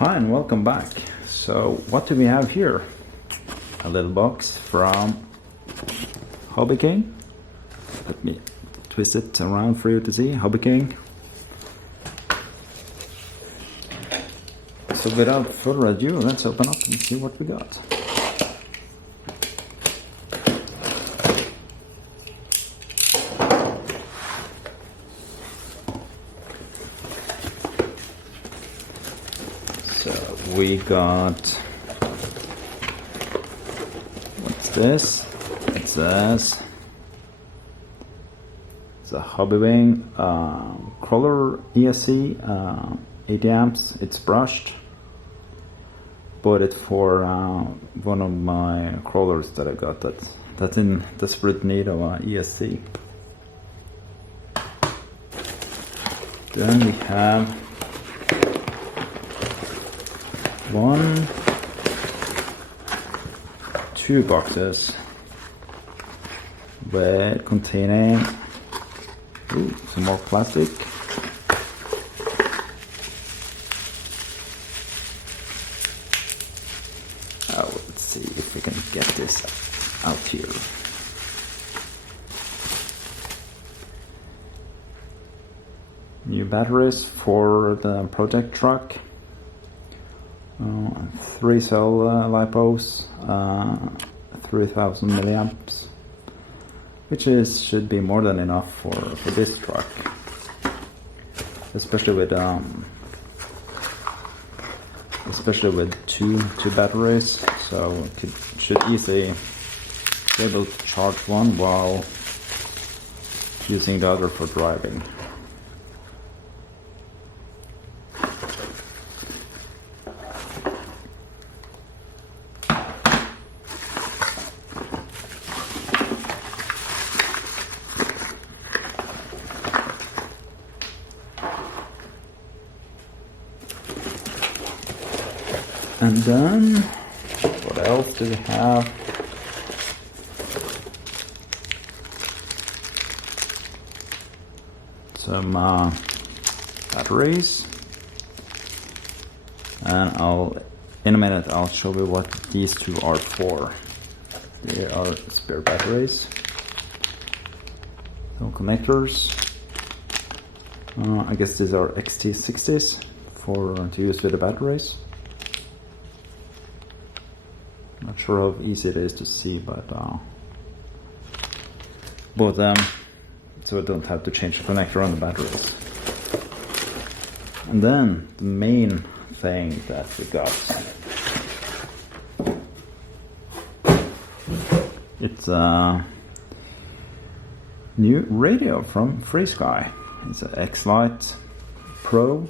Hi and welcome back. So what do we have here? A little box from Hobby King. Let me twist it around for you to see. Hobby King. So without further ado, let's open up and see what we got. So we got, what's this? It says it's a Hobbywing crawler ESC, 80 amps. It's brushed. Bought it for one of my crawlers that I got that's in desperate need of a ESC. Then we have two boxes with containing some more plastic. Let's see if we can get this out here. New batteries for the project truck. 3-cell LiPos, 3000 milliamps, which should be more than enough for this truck, especially with two batteries. So it should easily be able to charge one while using the other for driving. And then, what else do we have? Some batteries. And in a minute, I'll show you what these two are for. They are spare batteries. Some connectors. I guess these are XT60s to use with the batteries. Not sure how easy it is to see, but both of them, so I don't have to change the connector on the batteries. And then the main thing that we got, it's a new radio from FrSky. It's an X-Lite Pro